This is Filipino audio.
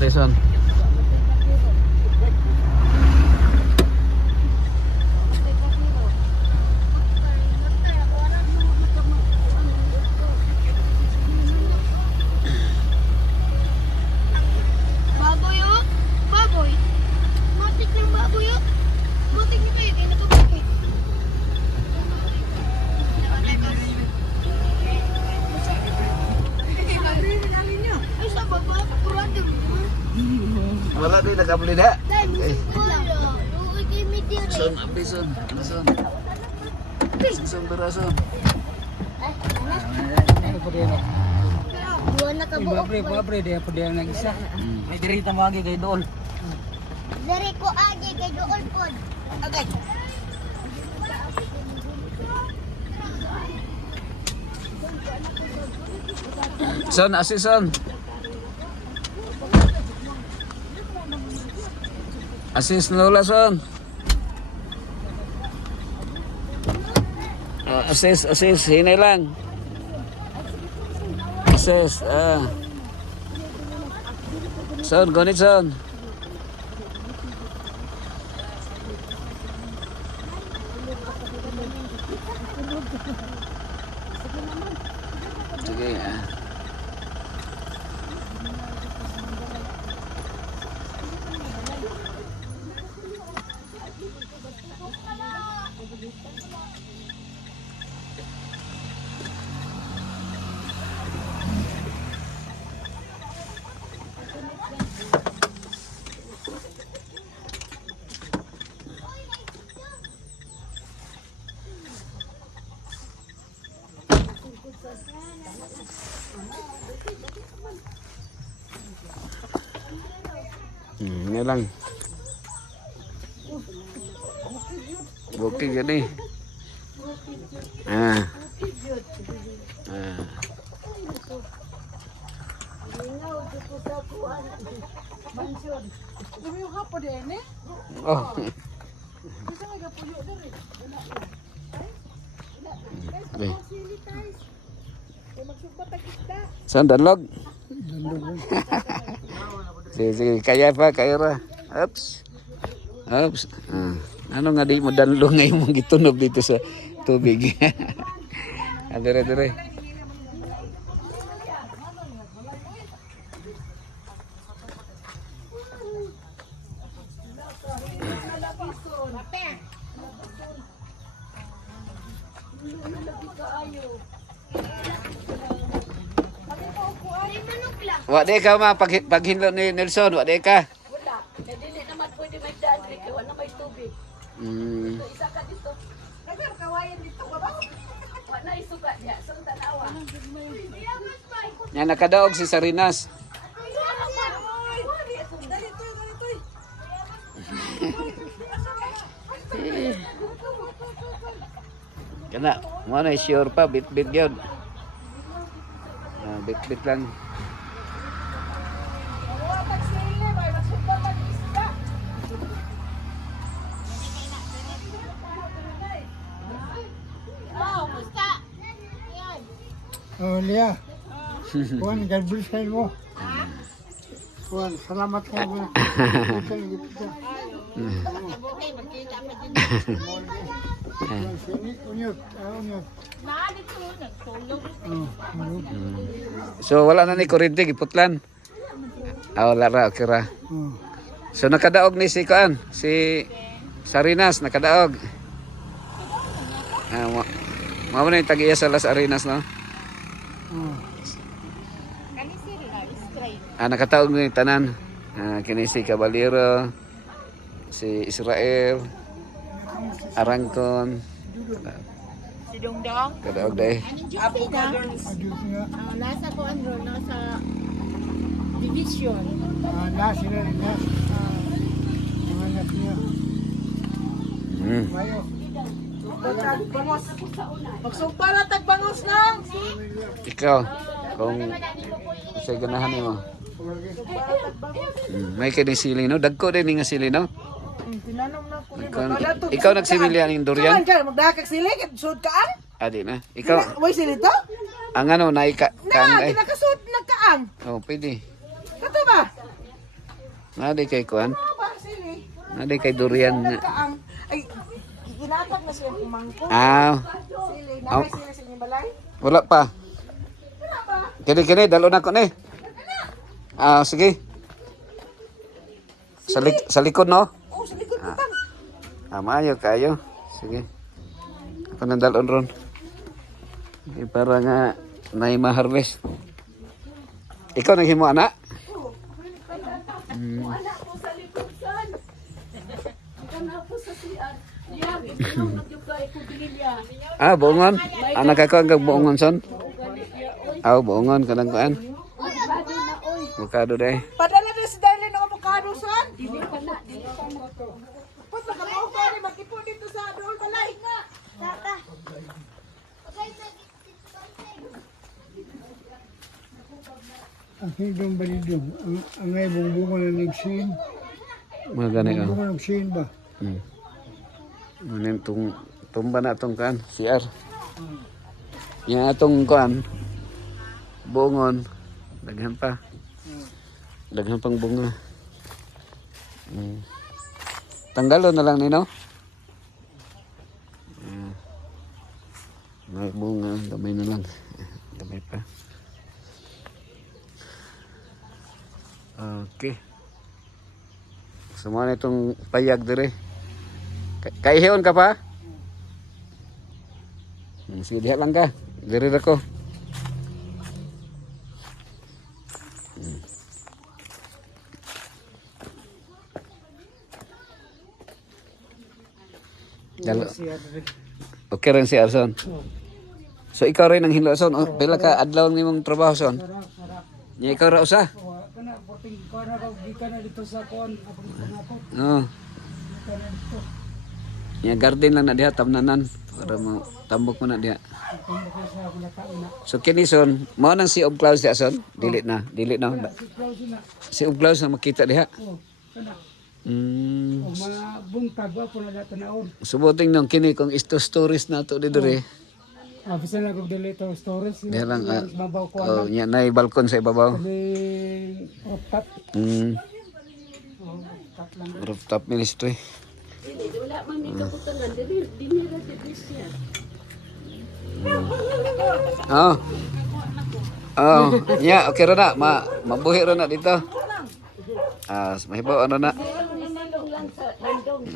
Tyson. Baboy oh. Baboy. Matik ng baboy oh. Matik niyo kayo. Kaya nakababoy. Ay, sa baba. Kurado. Wala din nag-upload ha. Okay. Uy, kay Midir eh. Son, ambi son. Ano son? Son berason. Buwan na kabuok. Pobre dia pa dia nag-isa. May dirita mo agi kay Dool. Dari ko agi kay doon pod. Agay. Son, assist son. Assist Lola son. Assist, hinay lang. Assist, Son, gunit son. Sige, Ini lang. Bukti gini. Oh. Saan danlog? Sige, kaya pa, kaya ra. Oops. Oops. Ano nga di mo danlog ngayon mong gitunog dito sa tubig. Dire. Wa de ka ma paghinlo ni Nelson, wa de ka. Wala. Kaya dili naman pwede may daan kaya wala may tubig. Isa ka dito. Kasi kawayan dito ba ba? Wala isuka niya. So tanawa. Nya nakadaog si Sarinas. Kana, mo na sure pa bit gyud. Bit lang. Oh, Lia. Kuan, God bless kayo mo. Kuan, salamat kayo mo. So wala na ni kuryente giputlan. Wala ra, okay ra. So nakadaog ni si Kuan, si Sarinas nakadaog. Mao na yung tag-iya sa Las Arenas no. Nakataog ni tanan. Kini si Caballero, si Israel, Arangkon. Si Dongdong. Kadaog dai. Apo na. Nasa ko andro nasa division. Nasa sila rin yan. Mga anak niya. Mayo. Bangos. Magsugpa na tagbangos na. Ikaw, kung sa ganahan mo. May kini sili no, dagko din nga sili no. Tinanom na ko. Ikaw nagsimilya ning durian? Magdakak sili ket sud kaan? Adi na. Ikaw Way sili to? ang ano naika kan Kinakasud nagkaang. Oh, pwede. Kato ba? Nadi kay kuan. Ba, sili. Nadi kay durian nga. Kaang, ay, ginatag na siya kumangko. Ah, Sili, nakay sila sa inyong balay. wala pa. Kini dalo na ko ni. Ah, sige. Sa likod no. Oh, sa likod ko tan. Maayo kayo. Sige. Ako nang dalon ron. Di para nga na ma-harvest. Ikaw naghimo anak? Wala po sa likod son. Ika na po sa siyan. Niya, ikaw nagyugay ko bilya. Ah, buongon. Anak ako hanggang buongon son. Aw, buongon kanang kuan. Bukado day. Padala na si Darlene ng avocado, son. Dili pa na, dili pa na. Put, nakamaw ka rin, mag-ipo dito sa doon balay. Tata. Ang hindong balidong, ang ngay bungbungo na nagsin. Mga gani ka. Bungbungo nagsin ba? Manin tumba na itong kuan, CR. Yang atong kuan, buongon. Daghan pa. Daghan pang bunga. Tanggalo na lang nino. May bunga, damay na lang. Damay pa. Okay. Semua itong payag dire. Kaihon ka pa? Sige, diha lang ka. Dire ra ko. Dalo. Okay rin si Arson. So ikaw rin ang hilo son. Pila ka adlaw nimong trabaho son? Nya ikaw ra usa? Kana, puting ko na raw, di ka na dito sa kon, abang pangapot. Oo. Nya garden lang na diha tamnanan para mo tambok mo na diha. So kini son, mao nang si of clouds diha son? Dili na. Si of clouds na makita diha. Mm. O mga buntag ba po na tanaon. Subuting nung kini kung isto stories na to di dire. Bisa na kong dito stories. Diha lang Mabaw ko oh, nya nay balkon sa ibabaw. Kami rooftop. Rooftop ministry. Dili, wala man may kabutangan. Dili ra dili siya. Oh. Oh, nya okay ra na. Mabuhi ra na dito. Ah, mahibaw ano na. Nisilong lang sa landong.